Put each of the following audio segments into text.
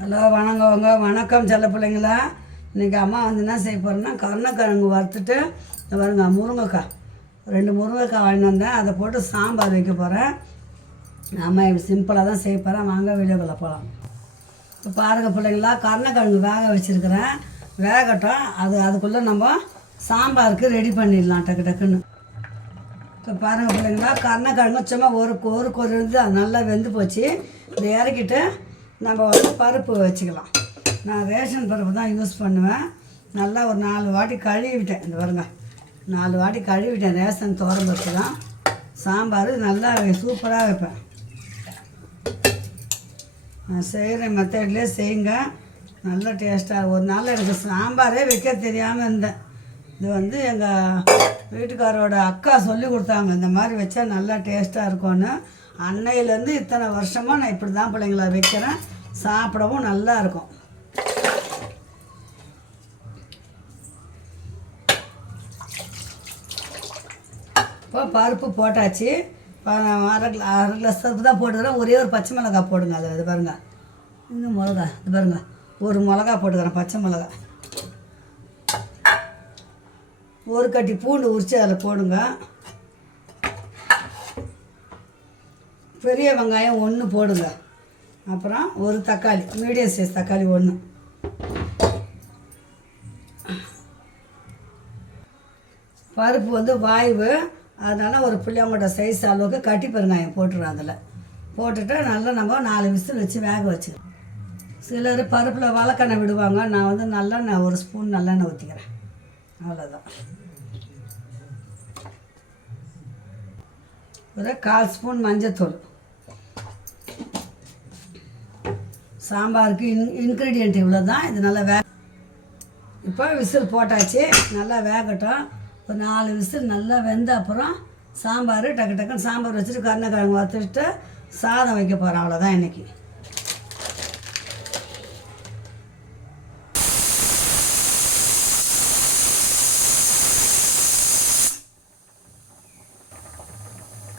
Hello வணக்கங்க. வணக்கம் செல்ல பிள்ளைங்களா. இன்றைக்கி அம்மா வந்து என்ன செய்ய போகிறேன்னா கருணக்கிழங்கு வறுத்துட்டு பாருங்க முருங்கைக்காய் 2 முருங்கைக்காய் வாங்கிட்டு வந்தேன். அதை போட்டு சாம்பார் வைக்க போகிறேன். அம்மா இப்படி சிம்பிளாக தான் செய்ய போகிறேன். வாங்க வீடியோக்குள்ளே போகலாம். இப்போ பாருங்கள் பிள்ளைங்களா, கருணக்கிழங்கு வேக வச்சுருக்கிறேன். வேகட்டும். அதுக்குள்ளே நம்ம சாம்பாருக்கு ரெடி பண்ணிடலாம் டக்கு டக்குன்னு. இப்போ பாருங்கள் பிள்ளைங்களா, கருணக்கிழங்கு சும்மா ஒரு கொரு இருந்து அது நல்லா வெந்து போச்சு. இதை இறக்கிட்டு நம்ம வந்து பருப்பு வச்சுக்கலாம். நான் ரேஷன் பருப்பு தான் யூஸ் பண்ணுவேன். நல்லா ஒரு 4 வாட்டி கழுவிட்டேன். இந்த பாருங்க, 4 வாட்டி கழுவிட்டேன். ரேஷன் துவரம் பருப்பு தான். சாம்பார் நல்லா சூப்பராக வைப்பேன். நான் செய்கிற மெத்தட்லேயே செய்யுங்க, நல்லா டேஸ்ட்டாக. ஒரு நாள் எனக்கு சாம்பாரே வைக்க தெரியாமல் இருந்தேன். இது வந்து எங்கள் வீட்டுக்காரோட அக்கா சொல்லி கொடுத்தாங்க, இந்த மாதிரி வச்சா நல்லா டேஸ்ட்டாக இருக்கும்னு. அன்னையிலேருந்து இத்தனை வருஷமாக நான் இப்படி தான் பிள்ளைங்கள வைக்கிறேன். சாப்பிடவும் நல்லா இருக்கும். இப்போ பருப்பு போட்டாச்சு. அரை கிளாஸ் பருப்பு தான் போட்டுக்கிறேன். ஒரே ஒரு பச்சை மிளகா போடுங்க. அது இது பாருங்கள், இன்னும் மிளகா இது பாருங்கள், ஒரு மிளகா போட்டுக்கிறேன், பச்சை மிளகா. ஒரு கட்டி பூண்டு உரித்து அதில் போடுங்க. பெரிய வெங்காயம் 1 போடுங்க. அப்புறம் ஒரு தக்காளி, மீடியம் சைஸ் தக்காளி 1. பருப்பு வந்து வாய்வு, அதனால் ஒரு புளியங்கோட்டை சைஸ் அளவுக்கு கட்டி பெருங்காயம் போட்டுருவோம். அதில் போட்டுட்டு நல்லா நம்ம 4 விசில் வச்சு வேக வச்சுக்கலாம். சிலர் பருப்பில் வளக்கெண்ணெய் விடுவாங்க. நான் வந்து நல்லெண்ணெய் 1 ஸ்பூன் நல்லெண்ணெய் ஊற்றிக்கிறேன். அவ்வளோதான். ஒரு 1/4 ஸ்பூன் மஞ்சத்தூள். சாம்பாருக்கு இன்க்ரீடியன்ட் இவ்வளோ தான். இது நல்லா இப்போ விசில் போட்டாச்சு. நல்லா வேகட்டும். ஒரு 4 விசில் நல்லா வெந்த அப்புறம் சாம்பார் டக்கு டக்குன்னு சாம்பார் வச்சுட்டு கருணக்கிழங்கு வறுத்துட்டு சாதம் வைக்க போகிறேன். அவ்வளோதான் இன்றைக்கி.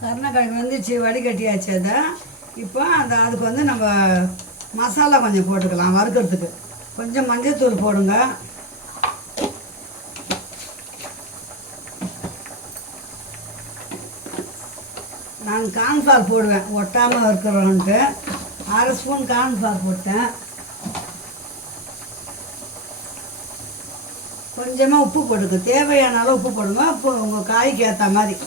கருணக்கிழங்கு வந்துச்சு, வடிகட்டியாச்சு. அதை இப்போ அதுக்கு வந்து நம்ம மசாலா கொஞ்சம் போட்டுக்கலாம். வறுக்கிறதுக்கு கொஞ்சம் மஞ்சள்தூள் போடுங்க. நான் கார்ன்ஃப்ளவர் போடுவேன், ஒட்டாமல் வறுக்கிறோன்ட்டு. 1/2 ஸ்பூன் கார்ன்ஃப்ளவர் போட்டேன். கொஞ்சமாக உப்பு போட்டுங்க. தேவையான அளவு உப்பு போடுங்க. இப்போ உங்கள் காய்க்கு ஏற்ற மாதிரி.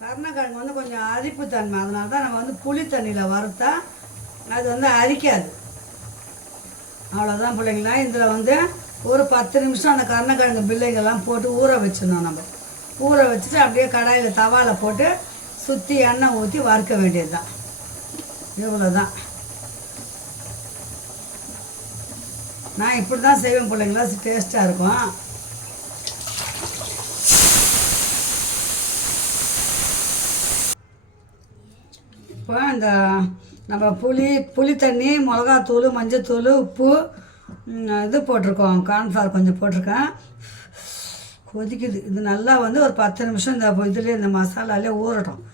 கருணக்கிழங்கு வந்து கொஞ்சம் அரிப்பு தன்மை, அதனால தான் நம்ம வந்து புளி தண்ணியில் வறுத்தா அது வந்து அரிக்காது. அவ்வளோதான் பிள்ளைங்களா. இதில் வந்து ஒரு 10 நிமிஷம் அந்த கருணக்கிழங்கு பிள்ளைங்கள்லாம் போட்டு ஊற வச்சிடணும். நம்ம ஊற வச்சுட்டு அப்படியே கடாயில் தவாவில் போட்டு சுற்றி எண்ணெய் ஊற்றி வறுக்க வேண்டியது தான். இவ்வளோ தான். நான் இப்படி தான் செய்வேன் பிள்ளைங்களா, டேஸ்ட்டாக இருக்கும். இப்போ இந்த நம்ம புளி தண்ணி, மிளகாத்தூள், மஞ்சத்தூள், உப்பு, இது போட்டிருக்கோம். கார்ன்ஃப்ளவர் கொஞ்சம் போட்டிருக்கேன். கொதிக்குது. இது நல்லா வந்து ஒரு 10 நிமிஷம் இந்த இதுலேயே இந்த மசாலாலே ஊறட்டும்.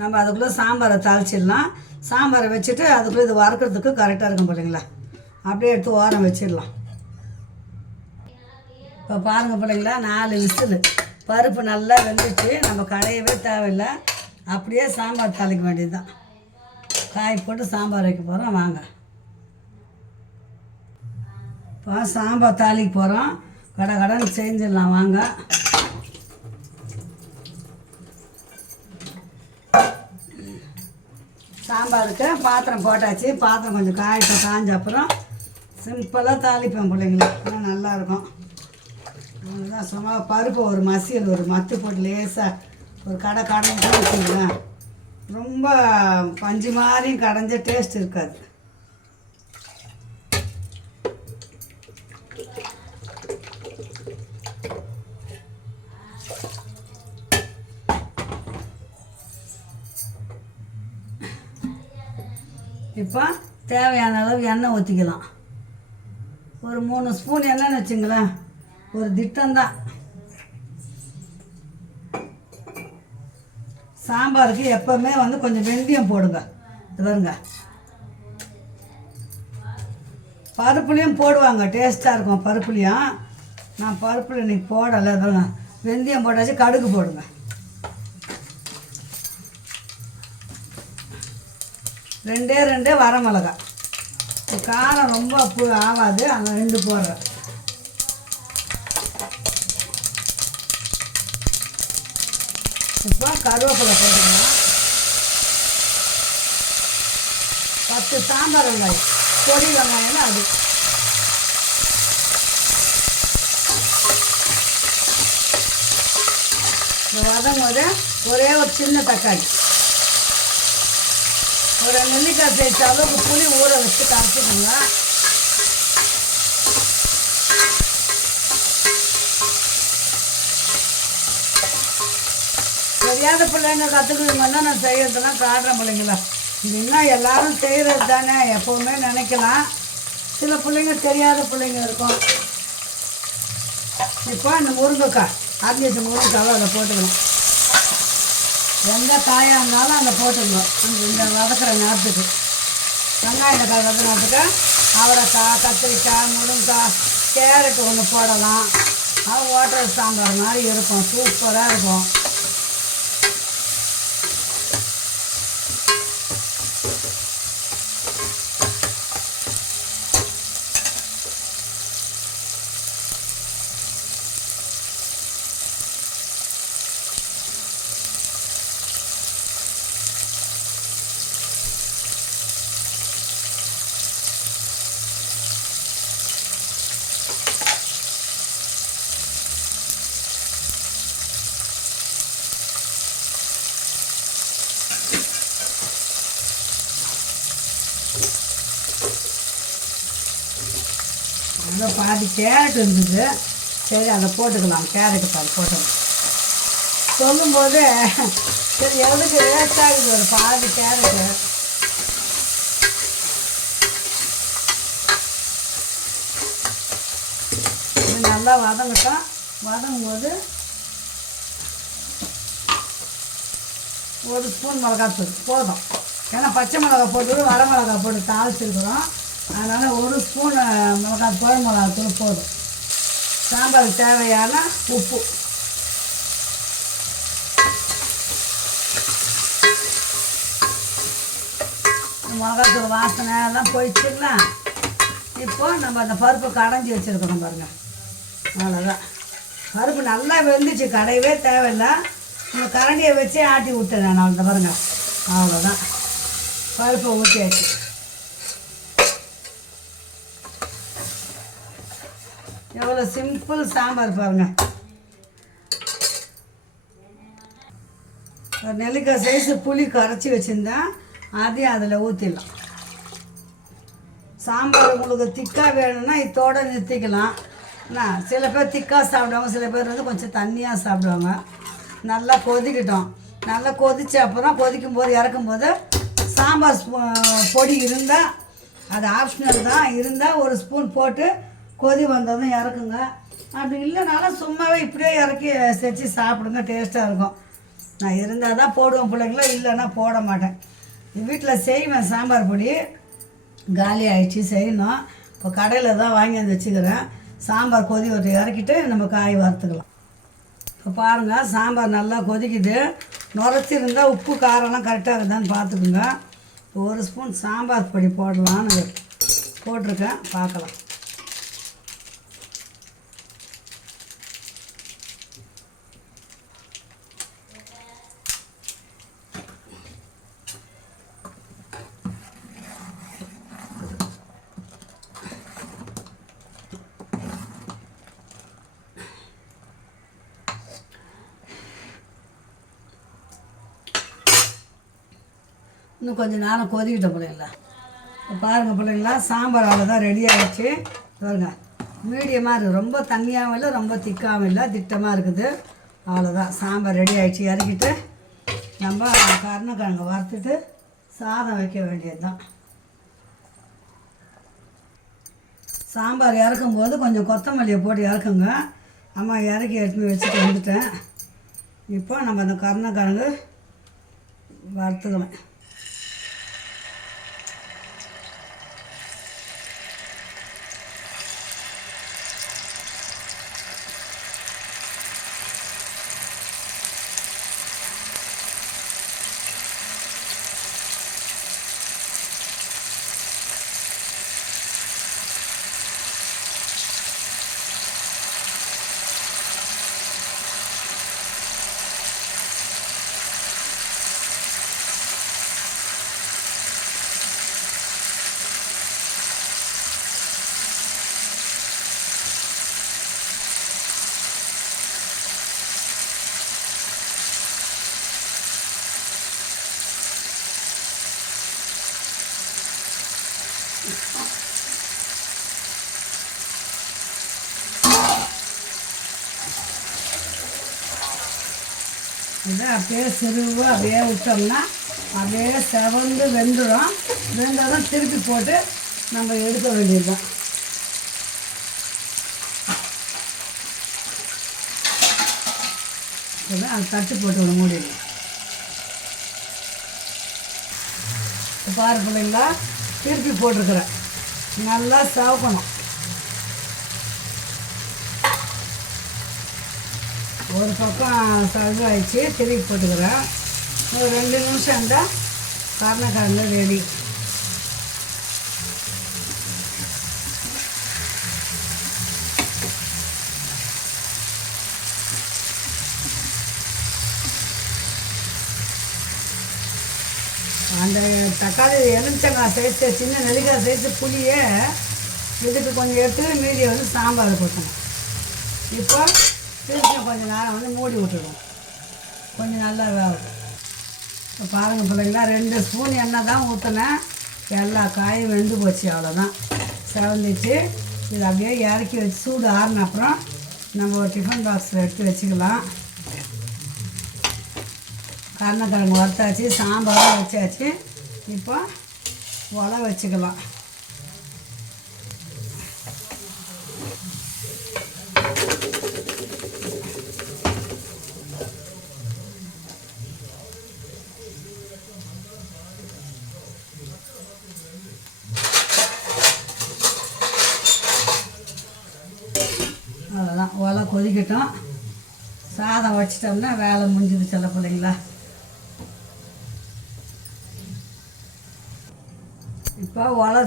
நம்ம அதுக்குள்ளே சாம்பாரை தாளிச்சிடலாம். சாம்பாரை வச்சுட்டு அதுக்குள்ளே இது வறுக்கிறதுக்கு கரெக்டாக இருக்கும் பிள்ளைங்களா. அப்படியே எடுத்து ஓரம் வச்சிடலாம். இப்போ பாருங்கள் பிள்ளைங்களா, 4 விசில் பருப்பு நல்லா வெந்துச்சு. நம்ம கடையவே தேவையில்லை, அப்படியே சாம்பார் தாளிக்க வேண்டியது தான். காய் போட்டு சாம்பார் வைக்க போகிறோம். வாங்க இப்போ சாம்பார் தாளிக்க போகிறோம். கடன் செஞ்சிடலாம் வாங்க. சாம்பாருக்கு பாத்திரம் போட்டாச்சு. பாத்திரம் கொஞ்சம் காஞ்ச அப்புறம் சிம்பிளாக தாளிப்பேன் பிள்ளைங்களா, நல்லாயிருக்கும். அதுதான் சும்மா பருப்பு ஒரு மசியல் ஒரு மத்து போட்டு லேசாக ஒரு கடைஞ்சி வச்சுங்களேன். ரொம்ப பஞ்சு மாதிரியும் கடைஞ்ச டேஸ்ட் இருக்காது. இப்போ தேவையான அளவு எண்ணெய் ஊற்றிக்கலாம். ஒரு 3 ஸ்பூன் எண்ணெய்னு வச்சுங்களேன். ஒரு திட்டம்தான். சாம்பாருக்கு எப்போவுமே கொஞ்சம் வெந்தயம் போடுங்க. இது பாருங்க, பருப்புலேயும் போடுவாங்க, டேஸ்ட்டாக இருக்கும் பருப்புலேயும். நான் பருப்பில் இன்றைக்கி போடலை. பாருங்க, வெந்தயம் போட்டாச்சு. கடுகு போடுங்க. 2 வரமிளகா. காரம் ரொம்ப ஆகாது, அந்த 2 போடுறேன். இப்போ கருவேப்பிலை போட்டுக்கலாம். 10 சாம்பார் வெங்காயம், பொடி வெங்காயம் அது. இந்த வதங்கும்போது ஒரே ஒரு சின்ன தக்காளி, ஒரு நெல்லிக்காய் சைஸ் அளவுக்கு புளி ஊற வச்சு கரைச்சிக்கோங்க. தெரியாத பிள்ளைங்க கற்றுக்கணுங்கன்னா நான் செய்கிறதெல்லாம் காட்டுறேன் பிள்ளைங்களா. இன்னும் எல்லோரும் செய்கிறது தானே எப்போவுமே நினைக்கலாம். சில பிள்ளைங்க தெரியாத பிள்ளைங்க இருக்கும். இப்போ இந்த முருங்கைக்காய் அரிஞ்சு வச்ச முருங்கைக்காவை அதில் போட்டுக்கணும். எந்த காயாக இருந்தாலும் அதில் போட்டுக்கணும். இந்த வதக்கிற நேரத்துக்கு வெங்காயம் காய் வதக்கிறதுக்கு அவரைக்காய், கத்திரிக்காய், முருங்கைக்காய், கேரட் ஒன்று போடலாம். அது ஹோட்டல் சாம்பார் மாதிரி இருக்கும், சூப்பராக இருக்கும். அதில் பாதி கேரட் இருந்தது, சரி அதை போட்டுக்கலாம். கேரட்டு பாதி போட்டுக்கலாம். சொல்லும்போது சரி எவ்வளோக்கு வேஸ்ட் ஆகுது ஒரு பாதி கேரட்டு. இது நல்லா வதங்கட்டும். வதங்கும்போது 1 ஸ்பூன் மிளகாத்தூள் போதும். ஏன்னா பச்சை மிளகா போட்டு வர மிளகா போட்டு தாளிச்சிருக்கிறோம். அதனால் 1 ஸ்பூன் குழம்பு மிளகாத்தூள் போதும். சாம்பாருக்கு தேவையான உப்பு. மிளகாத்தூள் வாசனை எல்லாம் போயிடுச்சுங்களா. இப்போது நம்ம அந்த பருப்பு கடைஞ்சி வச்சுருக்கோம் பாருங்கள். அவ்வளோதான். பருப்பு நல்லா வெந்துச்சு, கடையவே தேவையில்லை. நம்ம கரண்டியை வச்சே ஆட்டி விட்டேன் நான். அந்த பாருங்கள், அவ்வளோதான். பருப்பை ஊற்றியாச்சு. எவ்வளோ சிம்பிள் சாம்பார் பாருங்கள். ஒரு நெல்லிக்காய் சைஸு புளி கரைச்சி வச்சுருந்தேன், அதையும் அதில் ஊற்றிடலாம். சாம்பார் உங்களுக்கு திக்காக வேணும்னா இதோட நிறுத்திக்கலாம். என்ன, சில பேர் திக்காக சாப்பிடுவாங்க, சில பேர் கொஞ்சம் தண்ணியாக சாப்பிடுவாங்க. நல்லா கொதிக்கட்டும். நல்லா கொதித்த அப்புறம் கொதிக்கும்போது இறக்கும்போது சாம்பார் பொடி இருந்தால், அது ஆப்ஷனல் தான், இருந்தால் 1 ஸ்பூன் போட்டு கொதி வந்ததும் இறக்குங்க. அப்படி இல்லைனாலும் சும்மாவே இப்படியே இறக்கி செஞ்சு சாப்பிடுங்க, டேஸ்ட்டாக இருக்கும். நான் இருந்தால் தான் போடுவேன் பிள்ளைங்களோ, இல்லைன்னா போட மாட்டேன். வீட்டில் செய்வேன் சாம்பார் பொடி, காலி ஆகிடுச்சு, செய்யணும். இப்போ கடையில் தான் வாங்கி வந்து வச்சுக்கிறேன். சாம்பார் கொதி விட்டு இறக்கிட்டு நம்ம காய் வறுத்துக்கலாம். இப்போ பாருங்கள், சாம்பார் நல்லா கொதிக்குது. நுரைச்சிருந்தால் உப்பு காரம்லாம் கரெக்டாக இருக்குதான்னு பார்த்துக்குங்க. இப்போ 1 ஸ்பூன் சாம்பார் பொடி போடலான்னு போட்டிருக்கேன், பார்க்கலாம். இன்னும் கொஞ்சம் நேரம் கொதிக்கிட்ட பிள்ளைங்களா. இப்போ பாருங்கள் பிள்ளைங்களா, சாம்பார் அவ்வளோதான் ரெடி ஆகிடுச்சு. பாருங்கள், மீடியமாக இருக்குது, ரொம்ப தண்ணியாகவும் இல்லை, ரொம்ப திக்காகவும் இல்லை, திட்டமாக இருக்குது. அவ்வளோதான், சாம்பார் ரெடி ஆகிடுச்சு. இறக்கிட்டு நம்ம கருணக்கிழங்கு வறுத்துட்டு சாதம் வைக்க வேண்டியது தான். சாம்பார் இறக்கும்போது கொஞ்சம் கொத்தமல்லியை போட்டு இறக்குங்க. அம்மா இறக்கி எடுத்துன்னு வச்சுட்டு வந்துட்டேன். இப்போ நம்ம அந்த கருணக்கிழங்கு வறுத்துக்கலாம். இதை அப்படியே சிறுவாக அப்படியே விட்டோம்னா அப்படியே செவந்து வெந்துடும். வெந்தாலும் திருப்பி போட்டு நம்ம எடுக்க வேண்டியது தான். அது தட்டு போட்டு விட முடியும். பாரு பிள்ளைங்களா, திருப்பி போட்டிருக்கிறேன். நல்லா சவக்கணும். ஒரு பக்கம் சவுகாயிடுச்சு, திருப்பி போட்டுக்கிறேன். ஒரு 2 நிமிஷம் இருந்தால் கருணக்கிழங்கு ரெடி. அந்த தக்காளி எலுமிச்சங்காய் சைஸு, சின்ன நெல்லிக்காய் சைஸு புளியே இதுக்கு கொஞ்சம் எடுத்து மீதியை வந்து சாம்பார் கொட்டணும். இப்போ திருப்பி கொஞ்சம் நேரம் வந்து மூடி விட்டுடும். கொஞ்சம் நல்லா வேகும். இப்போ பாருங்கள் பிள்ளைங்களா, 2 ஸ்பூன் எண்ணெய் தான் ஊற்றினேன். எல்லா காயும் வெந்து போச்சு. அவ்வளோதான், செவந்துச்சு. இது அப்படியே இறக்கி வச்சு சூடு ஆறின அப்புறம் நம்ம ஒரு டிஃபன் பாக்ஸில் எடுத்து வச்சுக்கலாம். கருணக்கிழங்கு வறுத்தாச்சு, சாம்பாரும் வச்சாச்சு. இப்போ உலை வச்சுக்கலாம். அவ்வளோதான், உலை கொதிக்கட்டும். சாதம் வச்சிட்டோம்னா வேலை முடிஞ்சுது சொல்ல பிள்ளைங்களா. இப்போ உலை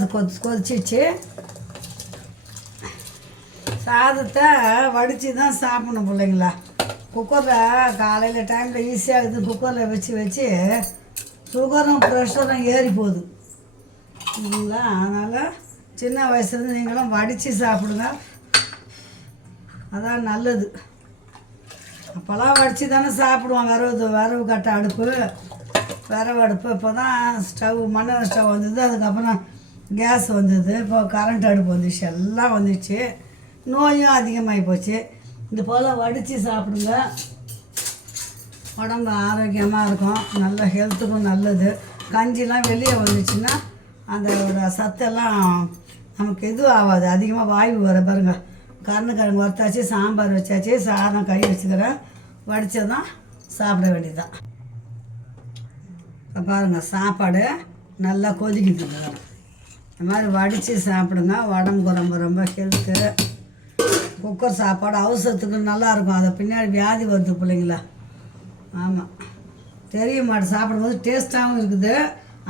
கொதிச்சிச்சு. சாதத்தை வடித்து தான் சாப்பிடணும் பிள்ளைங்களா. குக்கரில் காலையில் டைமில் ஈஸியாகுது. குக்கரில் வச்சு சுகரும் ப்ரெஷரும் ஏறி போகுது இல்லைங்களா. அதனால் சின்ன வயசுலேருந்து நீங்களும் வடித்து சாப்பிடுங்க, அதான் நல்லது. அப்போல்லாம் வடித்து தானே சாப்பிடுவோம். விரவு கட்ட அடுப்பு, விரவு அடுப்பு. இப்போ தான் ஸ்டவ், மண்ணெண்ணெய் ஸ்டவ் வந்தது. அதுக்கப்புறம் கேஸ் வந்தது. இப்போ கரண்ட் அடுப்பு வந்துச்சு, எல்லாம் வந்துச்சு. நோயும் அதிகமாகி போச்சு. இது போல் வடித்து சாப்பிடுங்க, உடம்பு ஆரோக்கியமாக இருக்கும், நல்ல ஹெல்த்துக்கும் நல்லது. கஞ்சிலாம் வெளியே வந்துச்சுன்னா அந்த சத்தெல்லாம் நமக்கு எதுவும் ஆகாது, அதிகமாக வாய்வு வர பாருங்கள். கருணக்கிழங்கு வறுத்தாச்சு, சாம்பார் வச்சாச்சு, சாதம் கறி வச்சுக்கிறேன். வடித்ததான் சாப்பிட வேண்டியதுதான். இப்போ பாருங்கள், சாப்பாடு நல்லா கொதிக்குதுங்க. இந்த மாதிரி வடித்து சாப்பிடுங்க, உடம்புக்கு ரொம்ப ரொம்ப ஹெல்த்து. குக்கர் சாப்பாடு அவசரத்துக்கு நல்லாயிருக்கும். அதை பின்னாடி வியாதி வருது பிள்ளைங்களா. ஆமாம், தெரிய மாட்டேன். சாப்பிடும்போது டேஸ்ட்டாகவும் இருக்குது,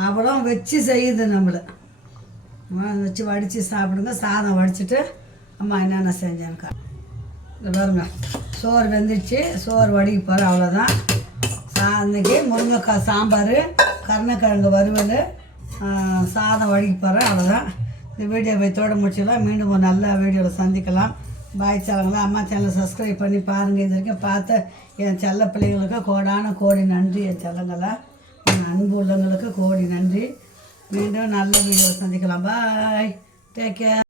அவ்வளோ வச்சு செய்யுது நம்மளை. வச்சு வடித்து சாப்பிடுங்க. சாதம் வடிச்சிட்டு அம்மா என்னென்ன செஞ்சேன்க்கா இது பாருங்க. சோறு வெந்துடுச்சு, சோறு வடிக்க போகிறேன். அவ்வளோதான். அன்றைக்கி முருங்கைக்காய் சாம்பார், கருணக்கிழங்கு வறுவல், சாதம் வடிக்க போகிறேன். அவ்வளோதான். இந்த வீடியோ போய் முடிச்சிடலாம். மீண்டும் ஒரு நல்ல வீடியோவில் சந்திக்கலாம். பாய் சேனல்களை அம்மா சேனலை சப்ஸ்கிரைப் பண்ணி பாருங்கள். இது வரைக்கும் பார்த்த என் செல்ல பிள்ளைங்களுக்கு கோடான கோடி நன்றி. என் செல்லங்களா, என் அன்பு உள்ளவங்களுக்கு கோடி நன்றி. மீண்டும் நல்ல வீடியோவில் சந்திக்கலாம். பாய், டேக் கேர்.